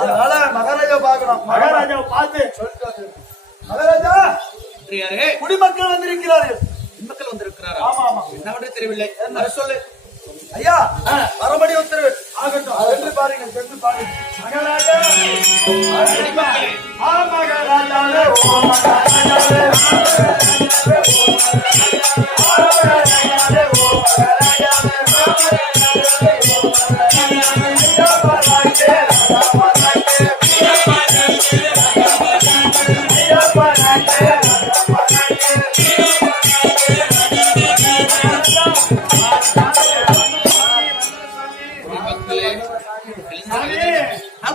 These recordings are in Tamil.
அதனால மகாராஜா பார்க்கணும். மகாராஜாவை பார்த்து சொல்லிட்டு மகாராஜா குடிமக்கள் வந்திருக்கிறார்கள். குடிமக்கள் வந்திருக்கிறாரா? ஆமா ஆமா. என்ன தெரியவில்லை, சொல்லு ஐயா. மறுபடி உத்தரவு ஆகட்டும். சென்று பாருங்க, சென்று பாருங்க. மகாராஜா மகாராஜாவே ஓ மகாராஜாவே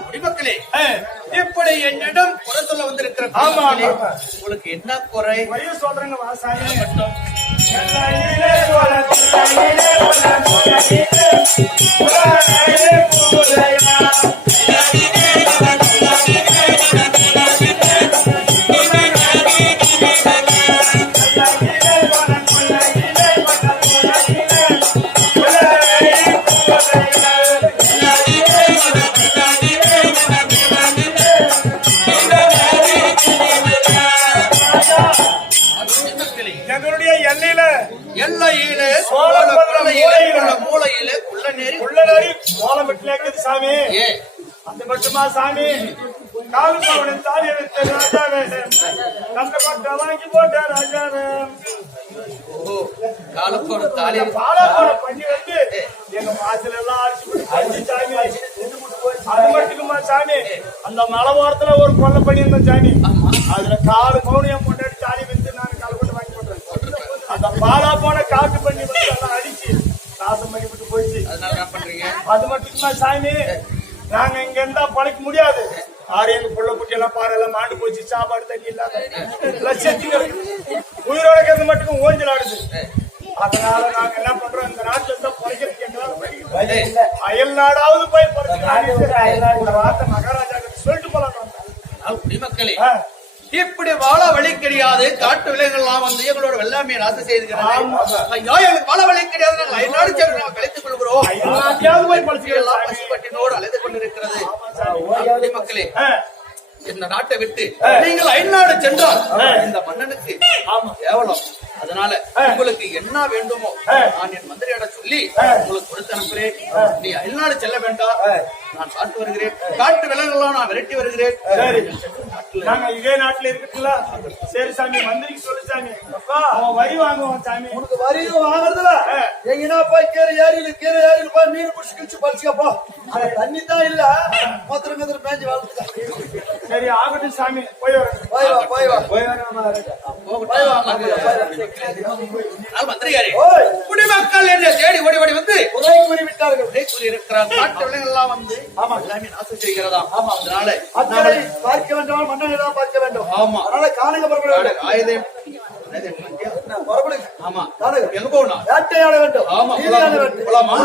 குடிமக்களே, இப்படி என்னிடம் குறை சொல்ல வந்திருக்கிற உங்களுக்கு என்ன குறை சொல்றேங்க? வாசாமி மட்டும் எல்லையிலே மூலையிலே மோளம் விட்டு சாமி. அந்த மட்டுமா சாமி காலுக்கு தாலி எடுத்த ராஜாவே அந்த பட்ட வாங்கி போட்ட ராஜாவே காலத்தோட தாலி பாலாப்போட பண்ணி வந்து எங்க மாசில எல்லாம் அடிச்சு சாமி. அது மட்டுக்குமா சாமி, அந்த மலை ஓரத்துல ஒரு கொல்லை பண்ணியிருந்தேன் சாமி. அதுல காலு மௌனியா போட்டு தாலி வச்சு நான் கால் போட்டு வாங்கி போட்டேன். அந்த பாலா போன காட்டு பண்ணி எல்லாம் அடிச்சு நாசம் பண்ணி விட்டு போயிடுச்சு. அது மட்டுமா சாமி, நாங்க இங்க இருந்தா பழைக்க முடியாது. எங்க புள்ள குட்டி எல்லாம் பாரு எல்லாம் மாண்டு போச்சு. சாப்பாடு தண்ணி இல்லாத செத்துங்க உயிரோட கிடந்து மட்டும் ஊஞ்சல் ஆடுது. அதனால நாங்க என்ன பண்றோம், இந்த நாட்டுல இருந்தா பழைக்கிறதுக்கு எங்களால அயல் நாடாவது போய் பழைக்க வார்த்தை மகாராஜா சொல்லிட்டு போலாம். குடிமக்களே, இப்படி வாழ வழி கிடையாது. காட்டு விலைகள்லாம் வந்து எங்களோட வெள்ளாமையை நாசம் செய்திருக்கிறாங்க. வாழ வழி கிடையாது. நாங்கள் அயல்நாடு சென்று கழித்துக் கொள்கிறோம். பசுப்பட்டினோடு அழைத்து கொண்டிருக்கிறது. குடிமக்களே, இந்த நாட்டை விட்டு நீங்கள் அயல்நாடு சென்றால் இந்த மன்னனுக்கு கேவலம். அதனால உங்களுக்கு என்ன வேண்டுமோ நான் என் மந்திரியோட சொல்லி உங்களுக்கு கொடுத்து அனுப்புகிறேன். நீ அயல்நாடு செல்ல வேண்டாம், நான் காட்டு வருகிறேன். காட்டு விலங்குலாம் நான் விரட்டி வருகிறேன். நாங்க இதே நாட்டுல இருக்குல்ல. சரி சாமி, மந்திரிக்கு சொல்லு சாமி. அவன் வரி வாங்குவான் சாமி. உனக்கு வரி வாங்குறதுல எங்கன்னா போய் கீரை ஏரியில போய் மீன் பிடிச்சி கிழிச்சு பறிச்சுக்கப்போ. அந்த தண்ணி தான் இல்ல, மொத்தம் மேஞ்சி வளர்த்துக்க. சரி ஆகட்டும் சாமி, போய் மந்திரியாரே, குடிமக்கள் என்ன தேடி ஓடி ஓடி வந்து கூறிவிட்டார்கள். கூறியிருக்கிறார். காட்டு விலங்குலாம் வந்து எல்லாமே நாசம் செய்கிறதா. அதனால பார்க்க வேண்டும், மன்னன் பார்க்க வேண்டும். ஆமா, அதனால காணக புறப்பட ஆயுதம். ஆமா, எங்க போகணும்? வேட்டையாட வேண்டும். ஆமா, போலாமா?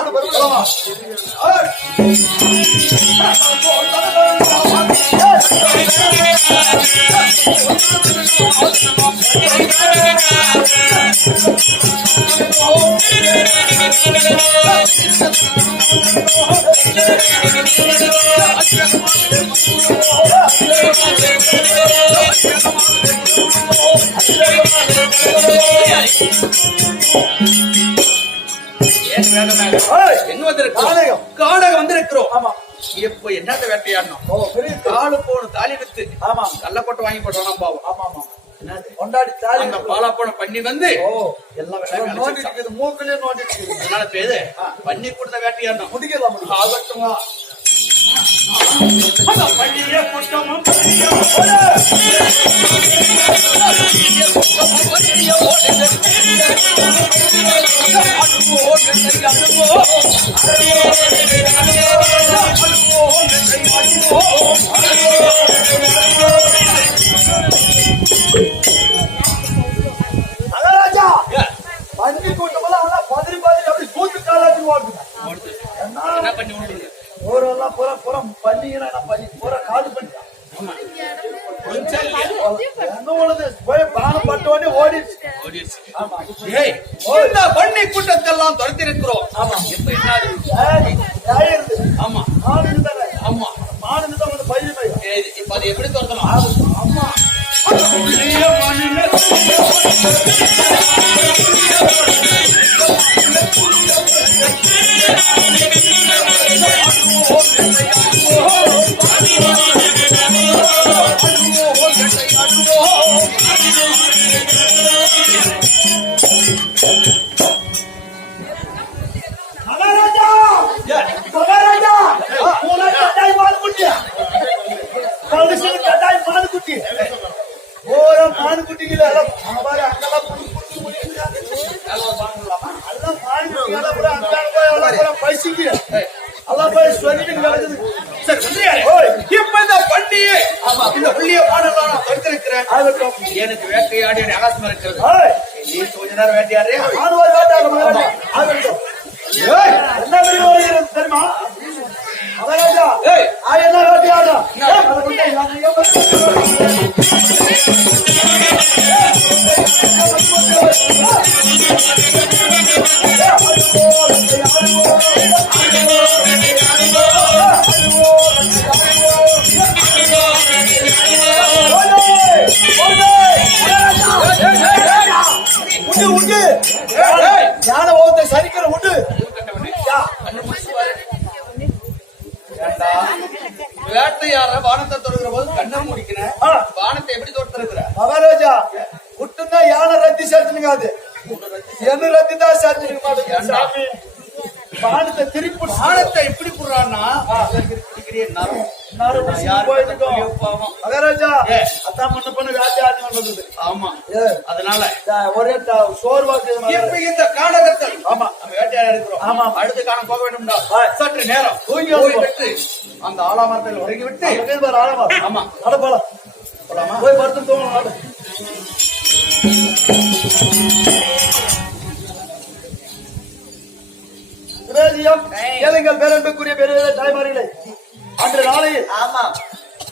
எங்க வந்திருக்கிறோம்? காடகம் வந்திருக்கிறோம். ஆமா, இப்ப என்னத்த வேட்டையாடணும்? காலு போன தாலி வித்து கள்ள போட்டு வாங்கி போட்டோம் பாவம். ஆமா ஆமா, கொண்டாடி தாலி அந்த பாலா போன பண்ணி வந்து எல்லாம் நோண்டி இருக்குது, மூக்கிலே நோண்டி இருக்குது. அதனால பேரு பண்ணி கொடுத்த வேட்டையாடணும். முடிக்கலாம் ஆகட்டுமா? பண்ணியே குட்டமும் மகாராஜா பண்ணி கூட்டமெல்லாம் பதறி அப்படி கூட்டு காலாச்சு ஓடுது. என்ன பண்ணி ஓடுது? ஊரெல்லாம் பூரா பூரா பண்ணிங்கன்னா பண்ணி பூரா காடு பண்ணி பண்ணி கூட்டத்தெல்லாம் துரத்திருக்கிறோம். ஆமா, இப்ப என்ன? ஆமா ஆமா, மாடு எப்படி துரத்தணும்? ஆமா மகாராஜா மகாராஜா கட்டாய் மானுக்குட்டி கடைசியில் கட்டாய் மானுக்குட்டி ஓரோ மானுக்குட்டிகள் எல்லாம் அங்கெல்லாம் பைசிக்கு எல்லாம் போய் சொல்லிட்டு கிடக்குது. இப்ப இந்த பண்டிகை இந்த புள்ளிய பாடலாம் நான் வைத்திருக்கிறேன். எனக்கு வேட்டையாடி அகாசமா இருக்கிறது. நீ கொஞ்ச நேரம் வேட்டையாடுறியா? நான் ஒரு வேட்டையாட என்ன வருகிறது தெரியுமா மகாராஜா? என்ன வேட்டையாடுறா? ஞான ஓகத்தை சரிக்கிற உண்டு. வேட்டையார வானத்தை தொடுகிற போது கண்ணை முடிக்கிறேன். வானத்தை எப்படி தொடுத்திருக்கிற மகாராஜா? விட்டுன்னா யானை ரத்தி சேர்த்துனுக்காது, என்ன ரத்தி தான் சேர்த்துக்க மாட்டேங்க. வானத்தை திருப்பி வானத்தை எப்படி போடுறான்னா மகாராஜா அதான் பண்ண பண்ண வேட்டையாடி வந்தது. ஆமா, அதனால ஒரே சோர்வாக்கு இந்த காடகத்தில் ஆமா நம்ம வேட்டையாடி இருக்கிறோம். ஆமா, அடுத்த காலம் போக வேண்டும்டா. சற்று நேரம் விட்டு அந்த ஆலாமரத்தில் உறங்கி விட்டு ஆலமரம். ஆமா, நட போலாம் போலாமா? போய் படுத்து தூங்கணும். ஏழைகள் பேரன்புக்குரிய பெரிய தாய்மார்களே, அன்று நாளையில்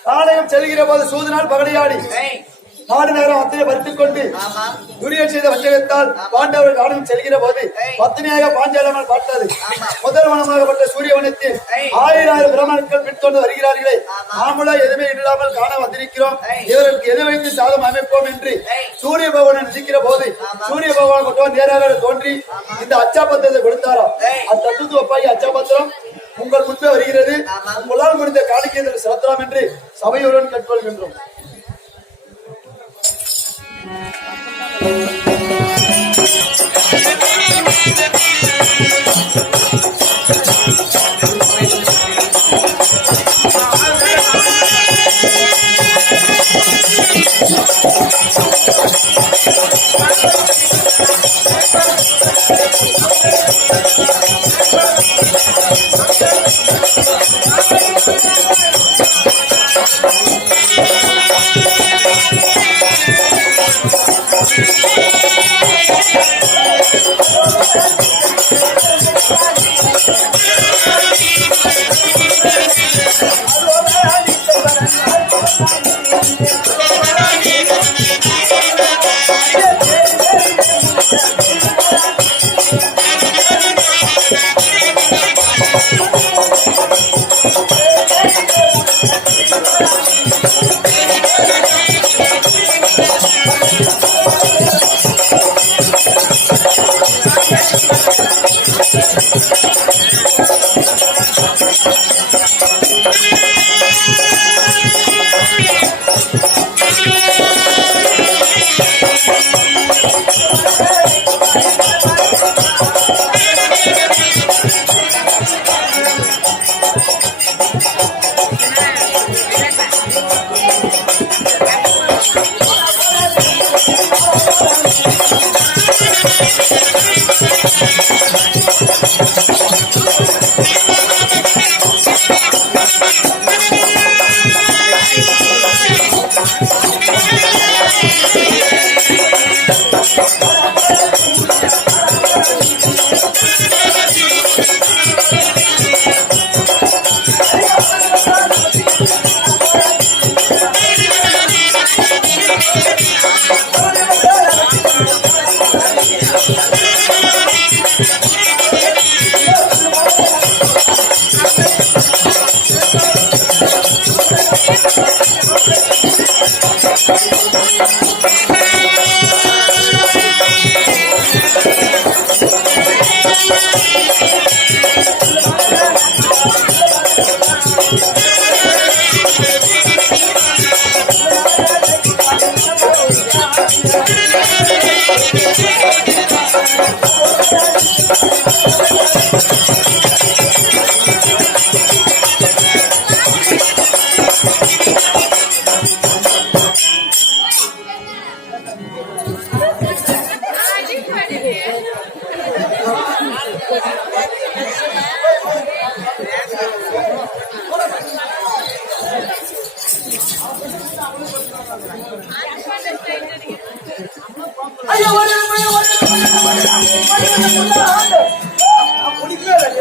காலையும் செல்கிற போது சூதனால் பகடையாடி நாடு நகரம் அத்தனை வருத்திக் கொண்டு துரியன் செய்த வஞ்சகத்தால் பாண்டவர்கள் நாடும் செல்கிற போது பத்தினியாக பாஞ்சாலமல் பார்த்தது. முதல் வனமாகப்பட்ட சூரியவனத்தில் 1000 பிரமணர்கள் பின்தொண்டு வருகிறார்களே, நாமளா எதுவுமே இல்லாமல் காண வந்திருக்கிறோம். இவர்களுக்கு எது வைத்து சாதம் அமைப்போம் என்று சூரிய பகவான் நிற்கிற போது சூரிய பகவான் மட்டும் நேராக தோன்றி இந்த அச்சாபத்திரத்தை கொடுத்தாராம். அத்தத்துவ ஒப்பாகி அச்சாபத்திரம் உங்கள் முன்பே வருகிறது. உங்களால் முடிந்த காணிக்கையை செலுத்தலாம் என்று சபையுடன் கேட்டுக்கொள்கின்றோம்.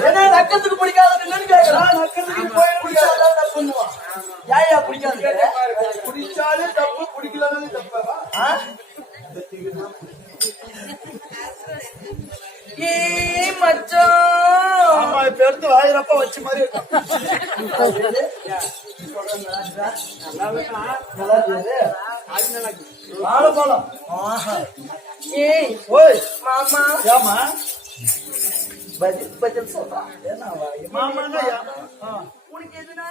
என்ன நக்கத்துக்கு பிடிக்காதுன்னு கேக்குறான். நக்கத்துக்கு போய் பிடிக்காதான் தப்பு பண்ணுவான். ஏயா பிடிக்காது? குடிச்சாலே தப்பு, குடிக்கலனாலே தப்பா? மச்சான் ஆமா, இப்ப எடுத்து வாயிரப்ப வச்ச மாதிரி இருக்கும். வாழைப்பழம். ஏய் ஓய் மாமா ஏமா பதில் சொல்றான். மாமான்னா உனக்கு எதுனா